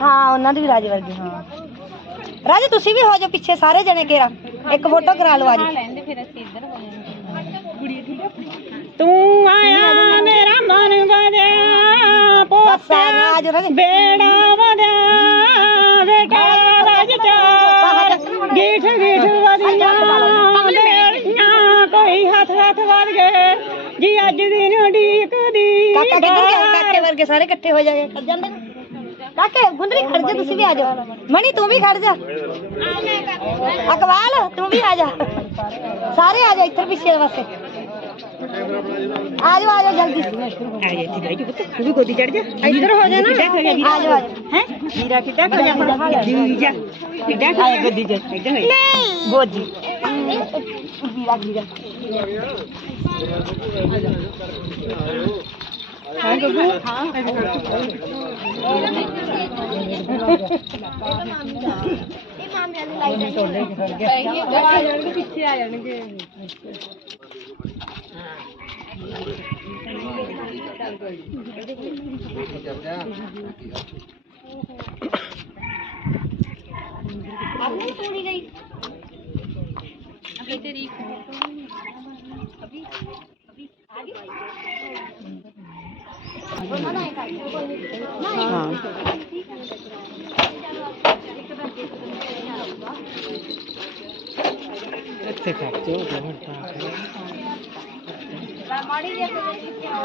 ਹਾਂ ਉਹਨਾਂ ਦੀ ਵੀ ਰਾਜੇ ਵਰਗੀ ਹਾਂ। ਰਾਜੇ ਤੁਸੀਂ ਵੀ ਹੋ ਜਾਓ ਪਿੱਛੇ ਸਾਰੇ ਜਣੇ ਕੇਰਾ ਇੱਕ ਫੋਟੋ ਕਰਾ ਲਓ ਅੱਜ। ਲੈਂਦੇ ਫਿਰ ਅਸੀਂ ਇੱਧਰ ਹੋ ਜਾਂਦੇ। ਤੂੰ ਆਇਆ ਮੇਰਾ ਮਨ ਵਧਿਆ ਬਸ ਆ ਜਾ, ਆ ਜਾ ਰਾਜੇ। ਬੇੜਾ ਵਧਿਆ ਬੇਟਾ ਰਾਜ ਚਾਰ ਗੀਠ ਗੀਠ ਵਧੀਆਂ ਬੇੜੀਆਂ ਕੋਈ ਹੱਥ ਹੱਥ ਵਧ ਗਏ। ਜੀ ਅੱਜ ਦਿਨ ਉਡੀਕਦੀ काका के गुंडे काके वर्ग के सारे इकट्ठे हो जाएँगे खड़ जाने काके गुंडरी खड़ जा तुसी भी आ जाओ मणि तू भी खड़ जा अकबाल तू भी आ जा सारे आ जा इधर पीछे वास्ते आ जाओ आ जाओ जल्दी आ जाती भाई की पुत्र तू भी गोदी चढ़ जा इधर हो जा ना आ जाओ हैं मीरा की तक हो जा गोदी जा गोदी जा गोदी मीरा मीरा हाय बबू पीछे आ जाएँगे आपने तोड़ी गई। अभी तेरी ਇੱਥੇ ਖਰਚੇ ਹੋ। ਗਏ ਹੁਣ ਤਾਂ ਮਾੜੀ ਜਿਹੀ ਕੋਈ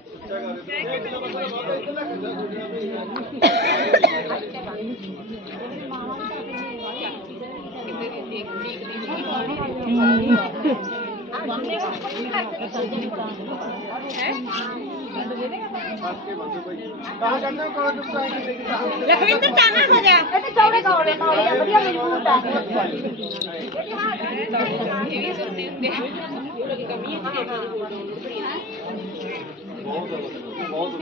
ਲਖਵਿੰਦਰ ਤਾਨਾ ਹੋ ਗਿਆ। ਇਹ ਤੇ ਚੌੜੇ ਚੌੜੇ ਨਾਲ ਆ ਵਧੀਆ ਮਜ਼ਬੂਤ ਆ। ਇਹ ਵੀ ਸੁਣਦੇ ਹੁੰਦੇ ਆ ਕਮੀ ਹੈ ਬਹੁਤ ਬਹੁਤ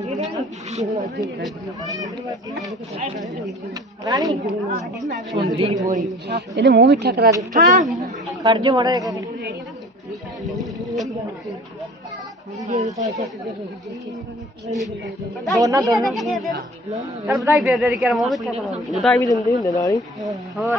ਸੁੰਦਰੀ ਬੋਰੀ ਇਹਨੇ ਮੂੰਹ ਮਿੱਠਾ ਕਰਾ ਦੇ। ਹਾਂ। ਖੜ ਜਾ ਮੜਾ ਕਰੇ। ਦੋਨਾਂ ਦੋਨਾਂ ਚਲ ਵਧਾਈ ਫੇਰ ਦੇ ਕੇ ਮੂੰਹ ਮਿੱਠਾ ਕਰਾ ਵਧਾਈ ਵੀ ਦਿੰਦੇ ਹੁੰਦੇ ਨਾਲ ਹੀ। ਹੋਰ।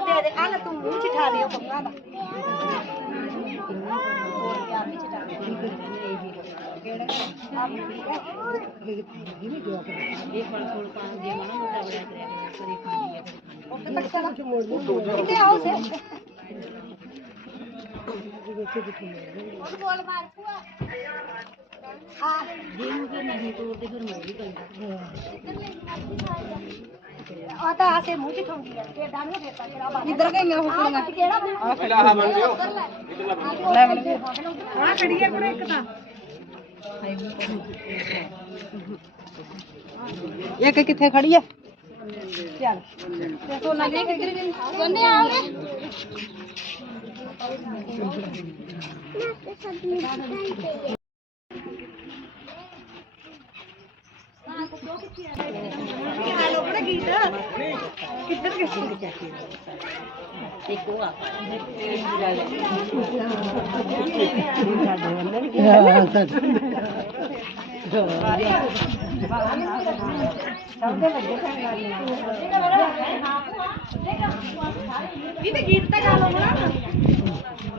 दे दे आना तुम मुँह चिठा लियो पंगा एक बार छोड़ पाऊँ जे मानो मोटा बड़ा करे करे खानी है तो कितने आओ से एक कि खड़ी है? चल। kita gitu kalau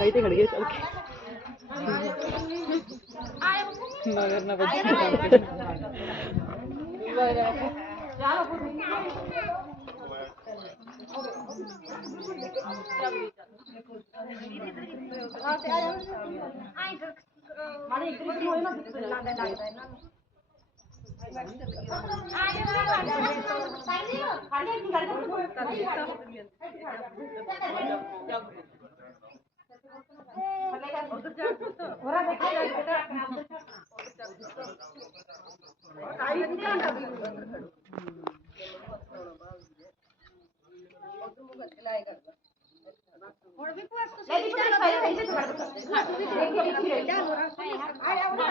అయితే కడిగే చల్కి मगर ना बच्चे काम ওরা দেখে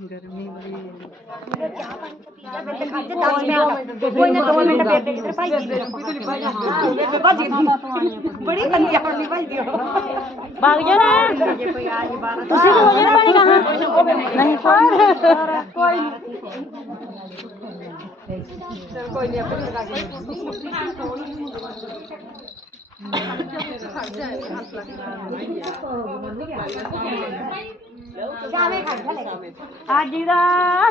ਗਰਮੀ ਬੜੀ ਕੰਨੀ ਆਪਣੀ ਭਜਦੀ ਹੋ ਭਾਗ ਜਾ ਨਾ ਤੁਸੀਂ ਹੋ ਜਾਣਾ ਪਾਣੀ ਕਹਾਂ ਨਹੀਂ ਕੋਈ ਕੋਈ ਨਹੀਂ ਆਪਣੀ ਲਗਾ ਕੇ आगिरा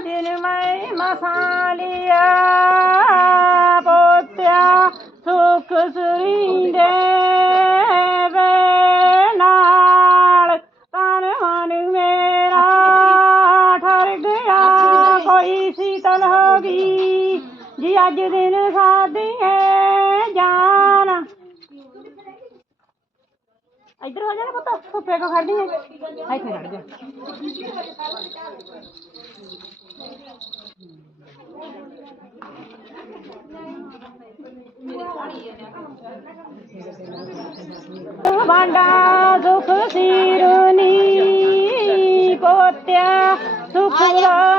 दिनमै मसालिया पोत्या सुख सुइन्द ਧੁੱਪੇ ਕੋ ਖੜਦੀ ਹੈ ਇੱਥੇ ਖੜ ਜਾ ਬਾਂਡਾ ਦੁਖ ਸੀਰਨੀ ਪੋਤਿਆ ਸੁਖ ਲੋ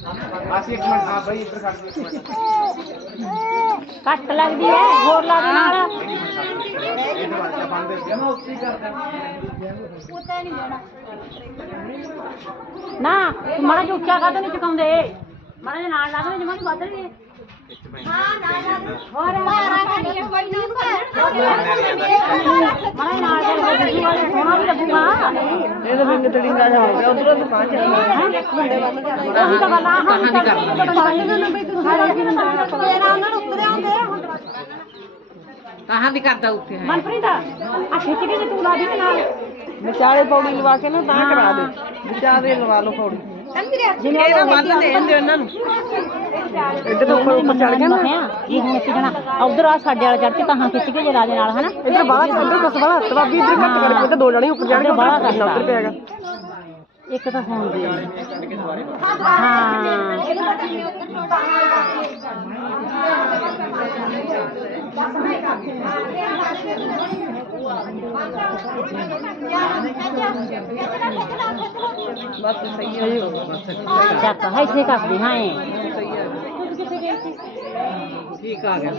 ਅਸੀਂ ਇੱਕ ਮਿੰਟ ਹਾਂ ਭਾਈ ਇੱਧਰ ਕਰ ਦਿਓ ਇੱਕ ਮਿੰਟ। ਕੱਟ ਲੱਗਦੀ ਹੈ ਹੋਰ ਲਾ ਦੇ ਨਾਲ। ਨਾ ਮਾੜਾ ਜਿਹਾ ਉੱਚਾ ਕਾਹਦੇ ਨਹੀਂ ਚੁਕਾਉਂਦੇ ਮਾੜਾ ਜਿਹਾ ਨਾਲ ਲਾ ਦੇ ਜਮਾਂ ਨਹੀਂ ਵੱਧ ਰਹੀ ਹਾਂ। ਨਾਲ ਲਾ ਦੇ ਹੋਰ। ਇਹ ਤਾਂ ਬਿੰਗ ਤੜਿੰਗਾ ਜਾ ਹੋ ਗਿਆ ਉਧਰੋਂ ਤਾਂ ਪਹੁੰਚ ਉਹੀ ਤਾਂ ਗੱਲ ਆ ਹਾਂ ਨਹੀਂ ਕਹਾਂ ਦੀ ਕਰਦਾ ਉੱਥੇ ਮਨਪ੍ਰੀਤ ਆ ਖਿੱਚ ਕੇ ਜੇ ਤੂੰ ਲਾ ਦੀ ਨਾਲ। ਵਿਚਾਲੇ ਪੌੜੀ ਲਵਾ ਕੇ ਨਾ ਤਾਂ ਕਰਾ ਦੇ। ਵਿਚਾਲੇ ਲਵਾ ਲਓ ਪੌੜੀ। ਜਿਵੇਂ ਇਹਦਾ ਵੱਧ ਦੇ ਦਿੰਦੇ ਉਹਨਾਂ ਨੂੰ ਇੱਧਰ ਤੋਂ ਉੱਪਰ ਉੱਪਰ ਚੜ ਗਿਆ ਨਾ ਇਹ ਹੁਣ ਖਿੱਚਣਾ ਉਧਰ ਆ ਸਾਡੇ ਵਾਲਾ ਚੜ ਕੇ ਤਾਂ ਖਿੱਚ ਕੇ ਜੇ ਲਾ ਦੇ ਨਾਲ ਹਨਾ ਇੱਧਰ ਬਾਹਰ ਇੱਧਰ ਕਸ ਵਾਲਾ ਹੱਥ ਵਾਬੀ ਇੱਧਰ ਘੱਟ ਕਰਕੇ ਤੇ ਦੋ ਜਣੇ ਉੱਪਰ ਚੜ ਕੇ ਬਾਹਲਾ ਉੱਧਰ ਕਰਤਾ। ਉੱਧਰ ਪਿਆਗਾ ਇੱਕ ਤਾਂ ਸੁਣਦੀ ਹਾਂ ਬਸ ਸਹੀ ਹੈ ਜੀ ਚੱਕ ਇੱਥੇ ਕੱਸਦੀ ਹਾਂ ਇਹ। ਠੀਕ ਆ ਗਿਆ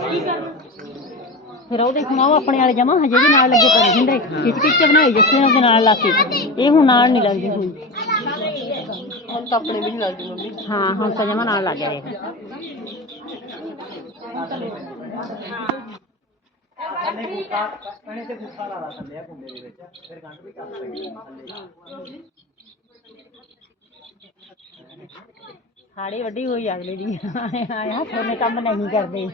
ਫਿਰ ਉਹਦੇ ਹੁਣ ਉਹ ਆਪਣੇ ਵਾਲੇ ਜਮਾ ਹਜੇ ਵੀ ਨਾਲ ਲੱਗੇ ਪਏ ਹੁੰਦੇ ਖਿੱਚ ਖਿੱਚ ਕੇ ਬਣਾਈ ਜੱਸੇ ਨੇ ਉਹਦੇ ਨਾਲ ਲਾ ਕੇ ਇਹ ਹੁਣ ਨਾਲ ਨਹੀਂ ਲੱਗਦੀ ਕੋਈ ਹੁਣ ਤਾਂ ਆਪਣੇ ਵੀ ਨਹੀਂ ਲੱਗਦੀ ਮੰਮੀ ਹਾਂ ਹੁਣ ਤਾਂ ਜਮਾ ਨਾਲ ਲੱਗ ਗਿਆ ਹਾੜੀ ਵੱਡੀ ਹੋਈ ਅਗਲੇ ਦੀ। ਆਇਆ ਸੋਨੇ ਕੰਮ ਨਹੀਂ ਕਰਦੇ।